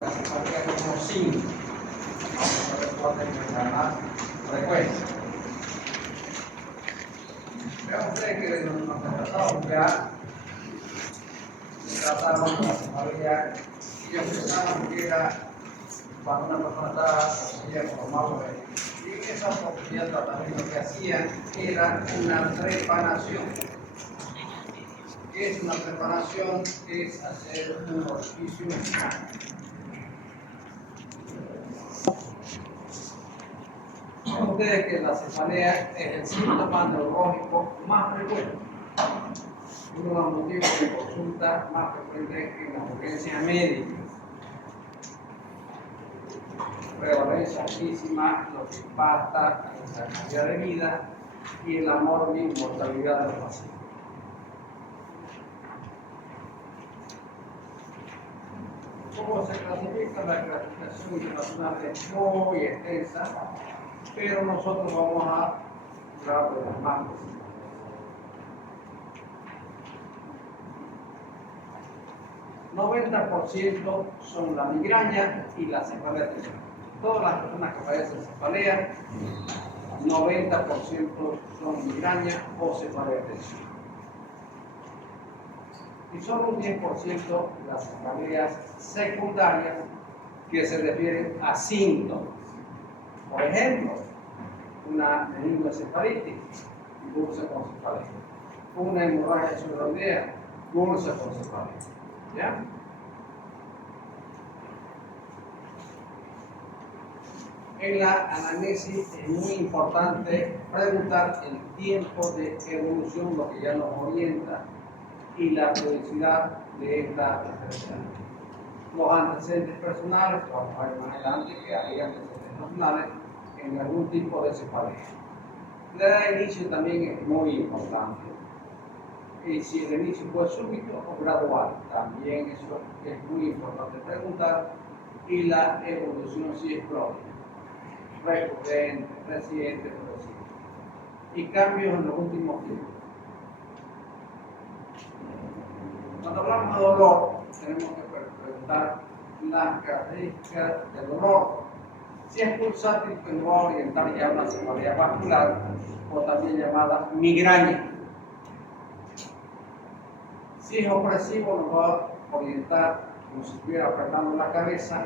la cefalea como 5. Vamos a ver cuál es la más frecuencia. Vean ustedes que desde los antepasados ya trataron la cefalea y ellos pensaban que era cuando una persona estaba poseída por malos espíritus. Y en esa oportunidad de tratamiento que hacían era una trepanación. ¿Qué es una preparación? Es hacer un orificio. Saben ustedes que la cefalea es el síntoma neurológico más frecuente. Uno de los motivos de consulta más frecuentes en la urgencia médica. Prevalencia altísima, lo que impacta en la calidad de vida y en la mortalidad de los pacientes. ¿Cómo se clasifica? La clasificación internacional es muy extensa, pero nosotros vamos a hablar de las más principales. El 90% son la migraña y la cefalea tensional. Todas las personas que padecen cefalea, 90% son migraña o cefalea tensional. Y solo un 10% las cefaleas secundarias que se refieren a síntomas. Por ejemplo, una meningoencefalitis, cursa con cefalea. Una hemorragia cerebroidea, cursa con cefalea. ¿Ya? En la anamnesis es muy importante preguntar el tiempo de evolución, lo que ya nos orienta, y la periodicidad de esta enfermedad. Los antecedentes personales, vamos a ver más adelante que hay antecedentes personales en algún tipo de cefalea. La edad de inicio también es muy importante. Y si el inicio fue súbito o gradual, también eso es muy importante preguntar. Y la evolución si es crónica, recurrente, reciente, progresiva. Y cambios en los últimos tiempos. Cuando hablamos de dolor, tenemos que preguntar las características del dolor. Si es pulsátil, pues nos va a orientar ya a una cefalea vascular o también llamada migraña. Si es opresivo, nos va a orientar, como si estuviera apretando la cabeza,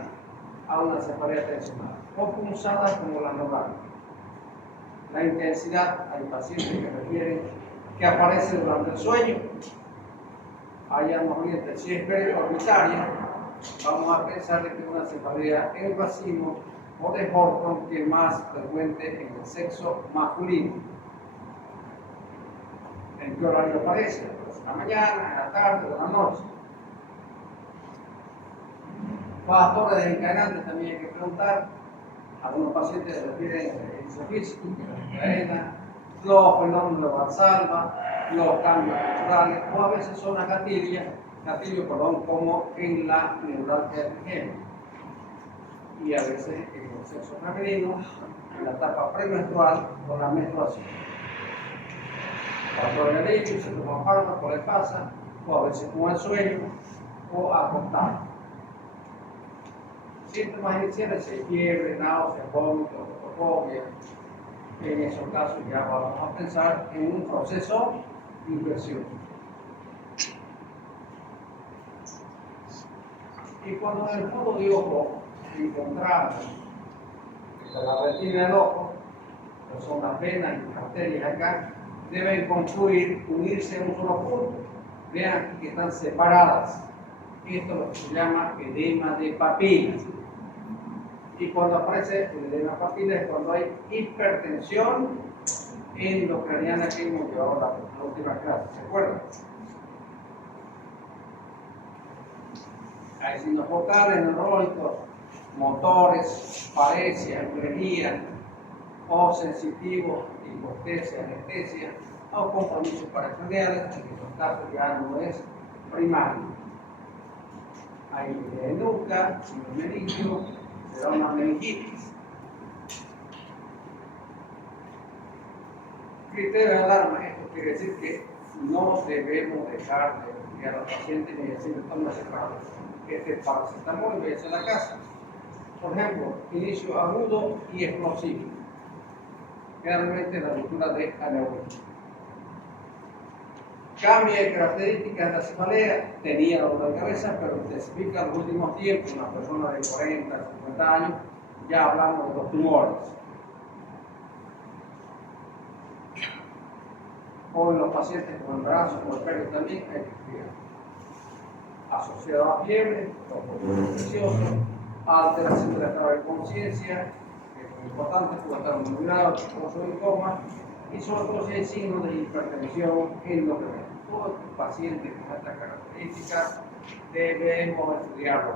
a una cefalea tensional. O punzadas como la neurálgica. La intensidad, hay pacientes que refieren que aparece durante el sueño. Allá nos orienta. Si es periorbitaria, vamos a pensar que es una cefalea en racimo o de Horton, que es más frecuente en el sexo masculino. ¿En qué horario aparece? Pues en la mañana, en la tarde o en la noche. Factores desencadenantes también hay que preguntar. Algunos pacientes se refieren a ejercicio físico, que desencadena, los fenómenos de Valsalva, los cambios culturales, o a veces son las gatillos, como en la neuralgia del género. Y a veces en el sexo femenino, en la etapa premenstrual o la menstruación. Cuando el alivio se toma fármaco, le pasa, o a veces con el sueño, o acostado. Síntomas iniciales, fiebre, náusea, vómito, fobia. En esos casos ya vamos a pensar en un proceso de infección. Y cuando en el fondo de ojo encontramos la retina del ojo, que son las venas y las arterias acá, deben confluir, unirse en un solo punto. Vean que están separadas. Esto es lo que se llama edema de papilas. Y cuando aparece el edema de papilas es cuando hay hipertensión endocraniana que hemos llevado a la última clase. ¿Se acuerdan? Hay signos focales, neurológicos, motores, paresia, energía, o sensitivos, hipostesia, anestesia, o compromisos peritoneales, en estos casos ya no es primario. Hay de nuca, meningio, será una meningitis. Criterio de alarma, esto quiere decir que no debemos dejar de estudiar a los pacientes ni decirles tómese para paracetamol y váyase a la casa. Por ejemplo, inicio agudo y explosivo. Generalmente la ruptura de aneurisma. Cambia de características de la cefalea, tenía dolor de cabeza, pero intensifica en los últimos tiempos, una persona de 40, 50 años, ya hablamos de los tumores. O en los pacientes con embarazo, con el periodo también hay que estudiar. Asociado a fiebre, infeccioso, alteración del estado de conciencia, que es muy importante, puede estar muy grave, en coma, y sobre todo si hay signos de hipertensión endocrinal. Todo paciente con estas características debemos estudiarlo.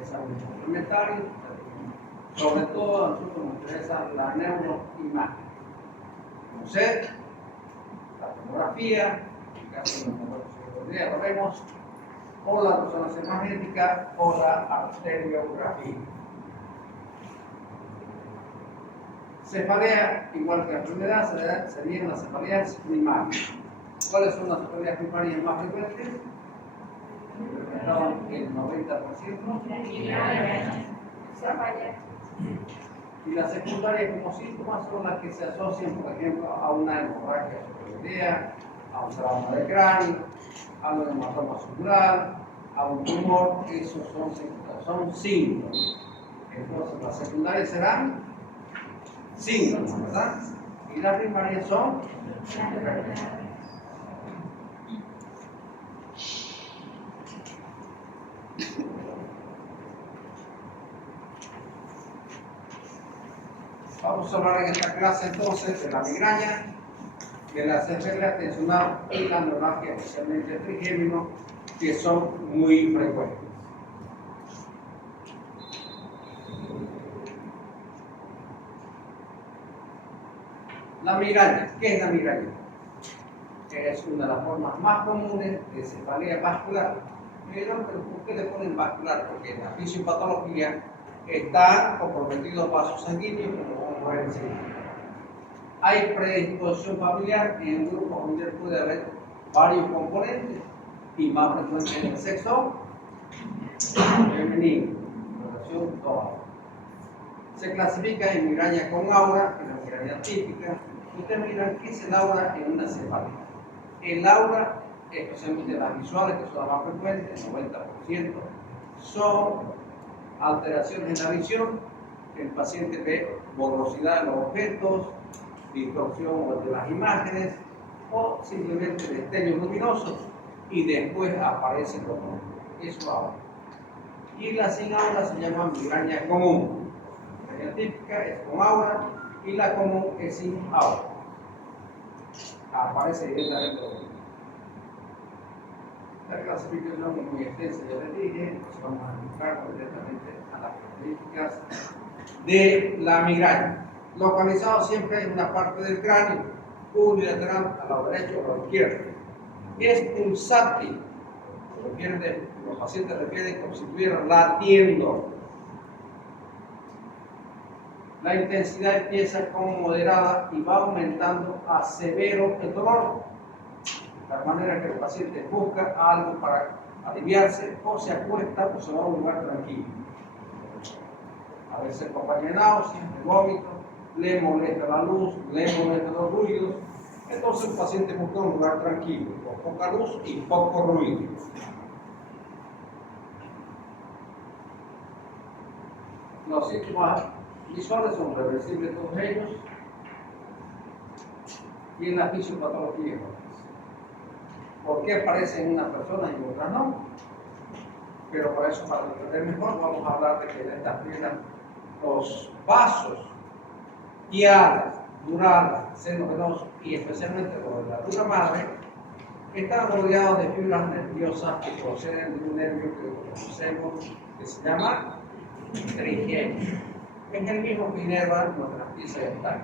Exámenes complementarios, sobre todo a nosotros nos interesa la neuroimagen. Conocer la tomografía, en caso de una lo vemos, o la resonancia magnética o la arteriografía. Cefalea, igual que la enfermedad, serían las cefaleas primarias. ¿Cuáles son las cefaleas primarias más frecuentes? Representaban el 90%. Y las secundarias como síntomas son las que se asocian, por ejemplo, a una hemorragia suprarrenal, a un trauma de cráneo, a un hematoma subdural, a un tumor. Esos son síntomas. Entonces, las secundarias serán síntomas, ¿verdad? Y las primarias son vamos a hablar en esta clase entonces de la migraña, de la cefalea tensional y la neuralgia, especialmente el trigémino, que son muy frecuentes. La migraña, ¿qué es la migraña? Es una de las formas más comunes de cefalea vascular. Pero ¿por qué le ponen vascular? Porque en la fisiopatología están comprometidos vasos sanguíneos, como vamos a ver enseguida. Hay predisposición familiar, en el grupo familiar puede haber varios componentes y más frecuente en el sexo femenino, relación toda. Se clasifica en migraña con aura, en la migraña típica. Ustedes miran qué es el aura en una cefalea. El aura, especialmente las visuales, que son las más frecuentes, el 90%, son alteraciones en la visión. El paciente ve borrosidad en los objetos, distorsión de las imágenes o simplemente destellos luminosos y después aparece el dolor. Eso es aura. Y la sin aura se llama migraña común. La migraña típica es con aura y la común es sin aura. Aparece directamente el dolor. La clasificación es muy extensa, ya les dije, entonces vamos a enfocarnos directamente a las características de la migraña. Localizado siempre en una parte del cráneo, unilateral al lado derecho o a la izquierda. Es pulsátil. Los pacientes refieren como si estuvieran latiendo. La intensidad empieza como moderada y va aumentando a severo el dolor. De tal manera que el paciente busca algo para aliviarse, o se acuesta o se va a un lugar tranquilo. A veces acompaña de náuseas, de vómito, le molesta la luz, le molesta los ruidos. Entonces el paciente busca un lugar tranquilo, con poca luz y poco ruido. Los síntomas visuales son reversibles todos ellos, y en la fisiopatología. ¿Por qué aparecen en unas personas y en otras no? Pero para eso, para entender mejor, vamos a hablar de que en estas piernas los vasos tiales, durales, senos venosos y especialmente los de la dura madre están rodeados de fibras nerviosas que proceden de un nervio que conocemos que se llama trigémino. Es el mismo que inerva nuestras piezas dentales.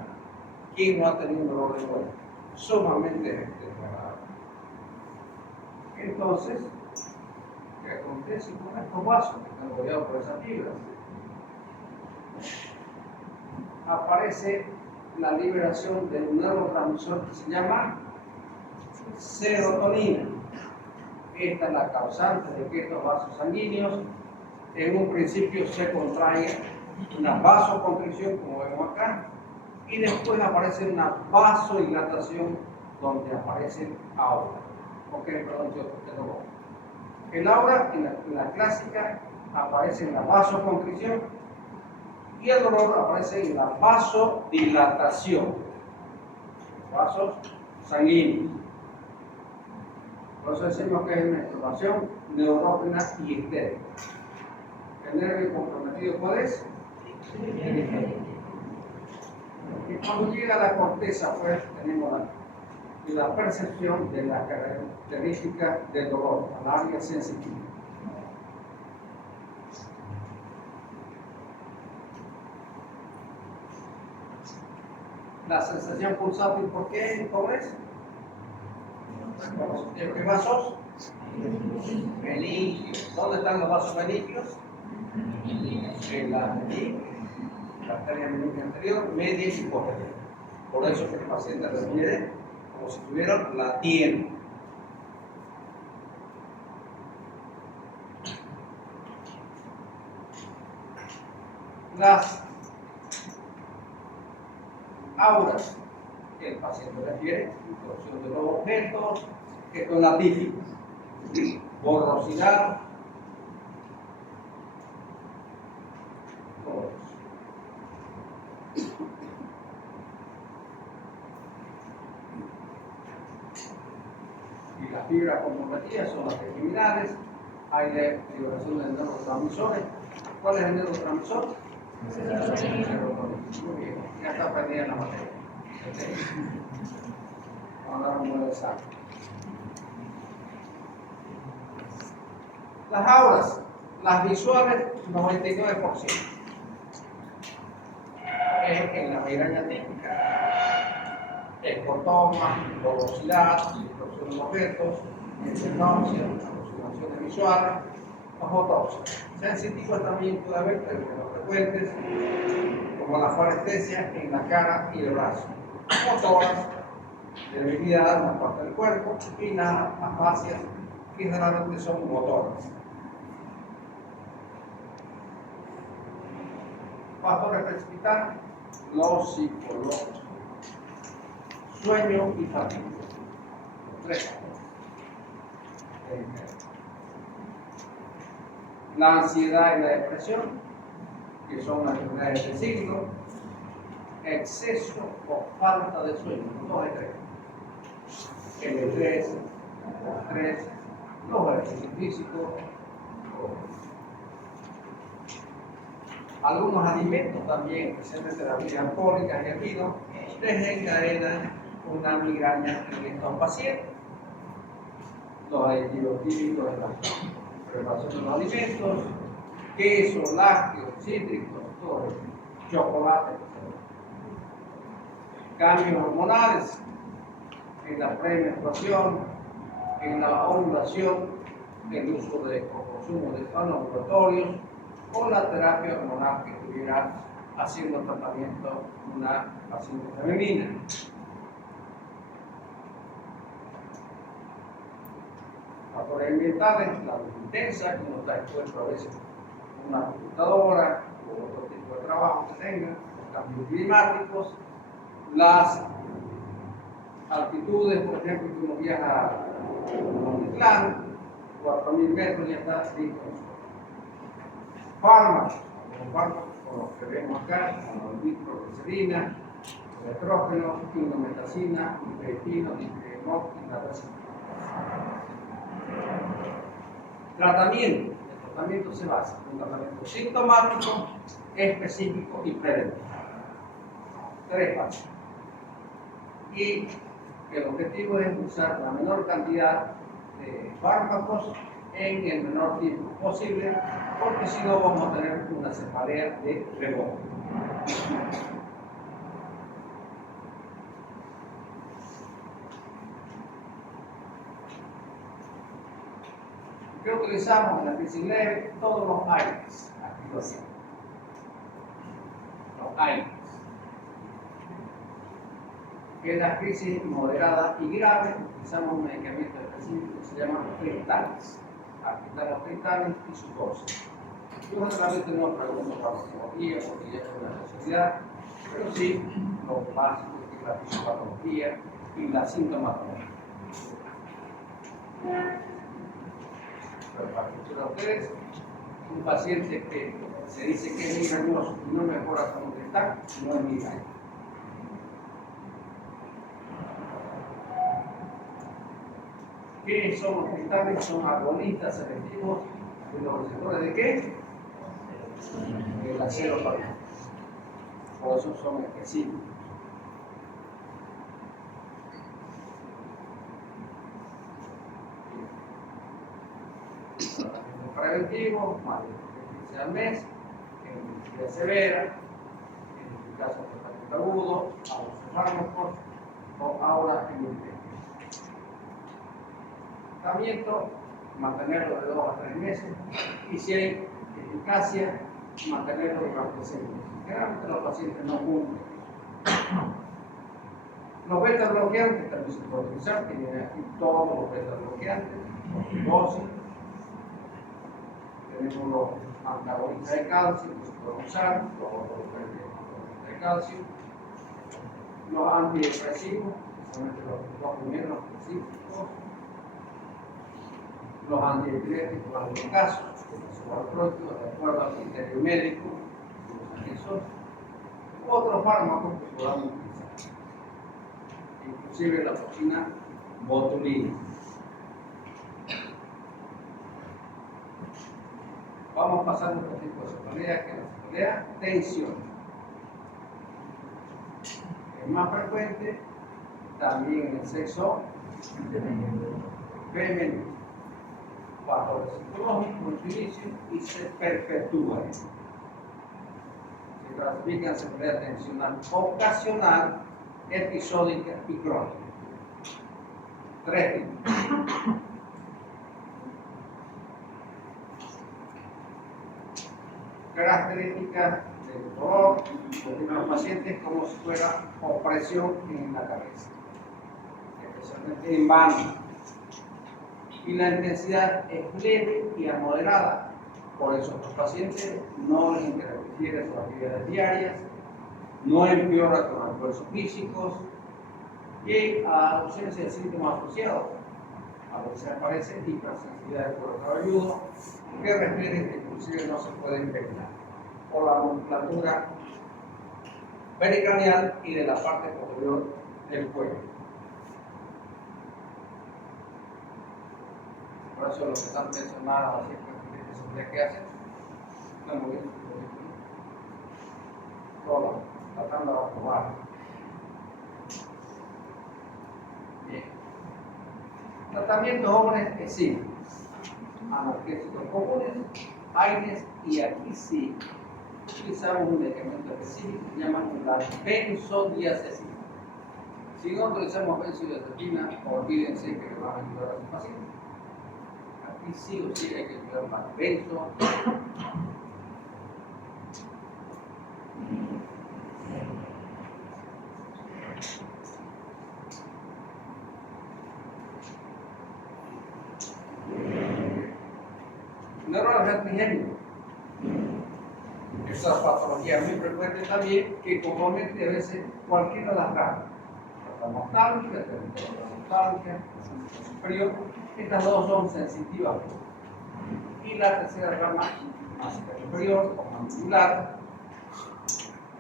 ¿Quién no ha tenido un dolor de muela? Sumamente desagradable. Entonces, ¿qué acontece con estos vasos que están rodeados por esas fibras? Aparece la liberación de un neurotransmisor que se llama serotonina. esta es la causante de que estos vasos sanguíneos en un principio se contraigan, una vasoconstricción como vemos acá, y después aparece una vasodilatación donde aparece aura. Ok, perdón, yo te lo voy. El aura en la clásica aparece en la vasoconstricción y el dolor aparece en la vasodilatación, vasos sanguíneos. Por eso decimos que es menstruación neurógena y histérica. El nervio comprometido, ¿cuál es? Y cuando llega a la corteza, pues tenemos la percepción de las características del dolor, al área sensitiva. La sensación pulsátil, ¿por qué? ¿Cómo es? ¿Qué vasos? Meningios. ¿Dónde están los vasos meningios? En la arteria meningia anterior, media y posterior. Por eso que el paciente refiere como si estuvieran latiendo. Las auras que el paciente refiere, distorsión de los objetos, esto es la típica, borrosidad, todo eso. Y las fibras comprometidas son las extremidades, hay la liberación de neurotransmisores. ¿Cuál es el neurotransmisor? Muy bien, ya está aprendida la materia. Vamos a dar un buen examen. Las auras, las visuales, 99%. Es en la migraña típica. Escotoma, borrosidad, distorsión de objetos, náusea, alucinaciones visuales, ojotopsia. Sensitivos también puede haber, pero que no frecuentes, como la parestesia en la cara y el brazo. Motoras, debilidad en la parte del cuerpo y las afasias, que generalmente son motoras. Factores precipitante, los psicológicos, sueño y fatiga. Tres factores. La ansiedad y la depresión, que son las enfermedades del siglo, exceso o falta de sueño, dos extremos. El estrés, los ejercicios físicos, algunos alimentos también presentes de la vida alcohólica y el vino desencadenan una migraña en estos pacientes. Los aditivos químicos de la preparación de los alimentos, queso, lácteos, cítricos, todo eso, chocolate, cambios hormonales en la premenstruación, en la ovulación, el uso de consumo de antiovulatorios o la terapia hormonal que estuviera haciendo tratamiento una paciente femenina. Factores ambientales, la luz intensa, que uno está expuesto a veces a una computadora o otro tipo de trabajo que tenga, los cambios climáticos, las altitudes, por ejemplo, que uno viaja a Montitlán, 4.000 metros ya está listo. Fármacos, como los que vemos acá, como el nitroglicerina, el estrógeno, indometacina, nifedipino, dipirenox y la resina. Tratamiento. El tratamiento se basa en un tratamiento sintomático, específico y preventivo. Tres pasos. Y el objetivo es usar la menor cantidad de fármacos en el menor tiempo posible, porque si no vamos a tener una cefalea de rebote. ¿Qué utilizamos en la crisis leve? Todos los aires. Activación. Los aires. En la crisis moderada y grave utilizamos un medicamento específico se llaman cristales. Aquí están los cristales y sus dosis. Yo generalmente no pregunto farmacología porque ya es una necesidad, pero sí lo básico que es la fisiopatología y la sintomatología. Pero para que a ustedes, un paciente que se dice que es migrañoso y no mejora como que está, no es migraña. ¿Qué son los cristales? Son agonistas selectivos de los receptores de qué? De la serotonina. Por eso son específicos. Preventivo, más de 15 al mes, en intensidad severa, en el caso de hepatitis agudo, a los fármacos o ahora en el tratamiento, mantenerlo de 2 a 3 meses y si hay eficacia, mantenerlo durante 6 meses. Generalmente los pacientes no cumplen. Los beta bloqueantes también se pueden utilizar, tienen aquí todos los beta bloqueantes, los dosis. Tenemos los antagonistas de calcio que se pueden usar, los antagonistas de calcio, los antidepresivos, especialmente los primeros específicos, los antiepilépticos en algunos casos, de acuerdo al criterio médico, esos, otros fármacos que podamos utilizar, inclusive la toxina botulina. Vamos pasando por tipo de cefalea, que es la cefalea tensión. Es más frecuente también en el sexo femenino. Factores psicológicos, utilizo y se perpetúan. Se clasifican en cefalea tensional ocasional, episódica y crónica. 3 tipos. Características del dolor de los pacientes como si fuera opresión en la cabeza, especialmente en manos. Y la intensidad es leve y moderada. Por eso los pacientes no les interfiere sus actividades diarias, no empeora con esfuerzos físicos y a ausencia de síntomas asociados. A veces aparece hipersensibilidad del cuero cabelludo, que refiere que inclusive no se puede infectar por la musculatura pericranial y de la parte posterior del cuello. Por eso los que están mencionados siempre que hacen, no muy bien, todo tratando de aprobar. Bien. Tratamientos jóvenes es simple. Analgésicos comunes, AINES, y aquí sí utilizamos un medicamento específico que se llama la benzodiazepina. Si no utilizamos benzodiazepina, olvídense que le van a ayudar a su paciente. Aquí sí o sí hay que cuidar más benzo. Neuralgia trigémina. Esa patología es muy frecuente también que compromete a veces cualquiera de las ramas. La nostálgica, la superior, estas dos son sensitivas. Y la tercera rama, más superior o mandibular,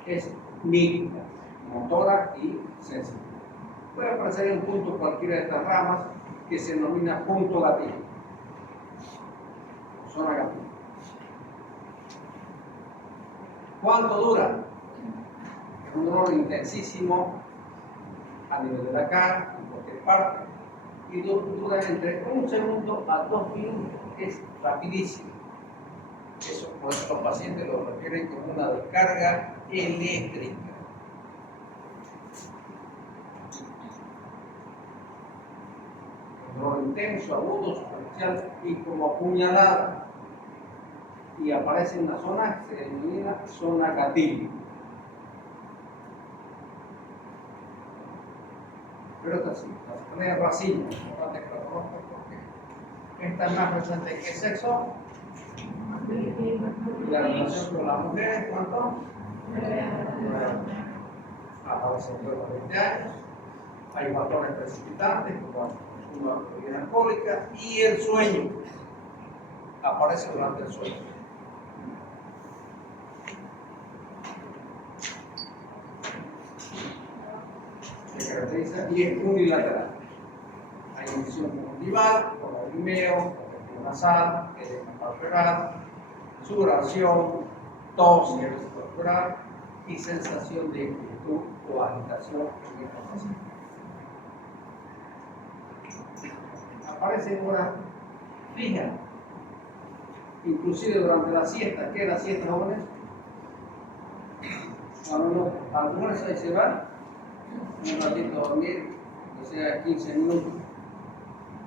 es mínima, motora y sensitiva. Puede aparecer en un punto cualquiera de estas ramas que se denomina punto gatilla, zona gatilla. ¿Cuánto dura? Es un dolor intensísimo a nivel de la cara, en cualquier parte, y dura entre 1 segundo a 2 minutos, es rapidísimo. Eso, por eso los pacientes lo refieren como una descarga eléctrica. Un dolor intenso, agudo, superficial y como apuñalada. Y aparece en una zona que se denomina zona gatillo. Pero esta sí, la cefalea racimo, importante que la conozcan porque Esta es más presente en qué sexo. La relación con las mujeres, ¿cuánto? Aparece después de los 20 años. Hay factores precipitantes como una bebida alcohólica y el sueño. Aparece durante el sueño. Se caracteriza y es unilateral. Hay emisión conjuntival, con lagrimeo, congestión nasal, edema palpebral, sudoración, tos y corporal y sensación de inquietud o agitación en esta paciente. Aparece en horas fijas, inclusive durante la siesta. ¿Qué es la siesta, jóvenes? Cuando uno almuerza y se va, un ratito a dormir, o sea, 15 minutos,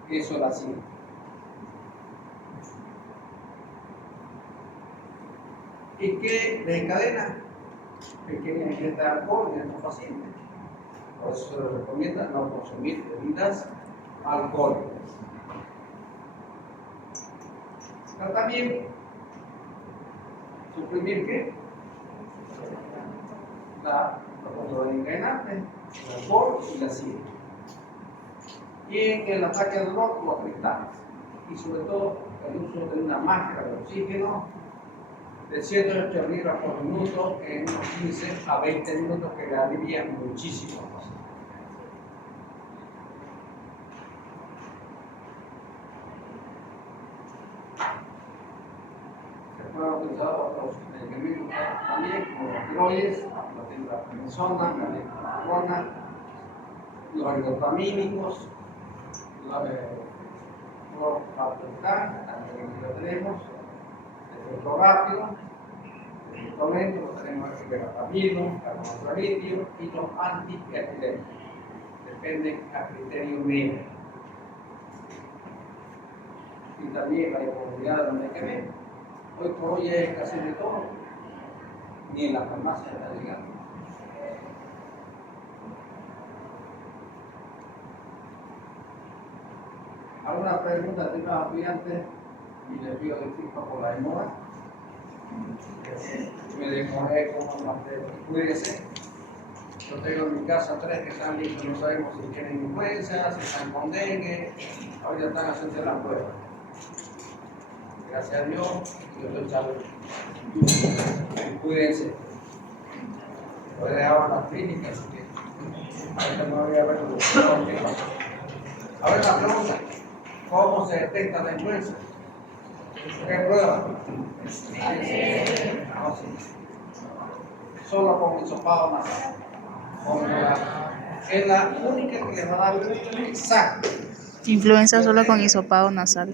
eso es la siesta. ¿Y qué desencadena? Pequeña ingesta de alcohol en estos pacientes. Por eso se les recomienda no consumir bebidas alcohólicas. Tratamiento. ¿Suprimir qué? Los desencadenantes, el alcohol y la sida. Y en el ataque al dolor, los cristales. Y sobre todo el uso de una máscara de oxígeno de 108 libras por minuto en unos 15 a 20 minutos, que le alivia muchísimo más. Se pueden utilizar otros medicamentos también, como los tiroides, la prednisona, la dextrona, los eritrotamínicos, los valproitan, también lo tenemos, el efecto rápido, el efecto lento, lo tenemos el verapamilo, carbonato de litio y los antihipertensivos. Dependen a criterio médico. Y también la disponibilidad de los medicamentos. Hoy por hoy hay escasez de todo, ni en la farmacia está llegando. ¿Alguna pregunta de los estudiantes? Y les pido disculpas por la demora. Me demoré como más de... Cuídense. Yo tengo en mi casa 3 que están listos, no sabemos si tienen influenza, si están con dengue, ahorita están haciendo la prueba. Gracias a Dios, yo estoy salvo. Cuídense. Lo he dejado en las clínicas, así que ahorita me voy a ver lo que pasa. Ahora la pregunta, ¿cómo se detecta la influenza? ¿Qué prueba? No, sí. Solo con hisopado nasal. Es la única que les va a dar exacto. Influenza solo con hisopado nasal.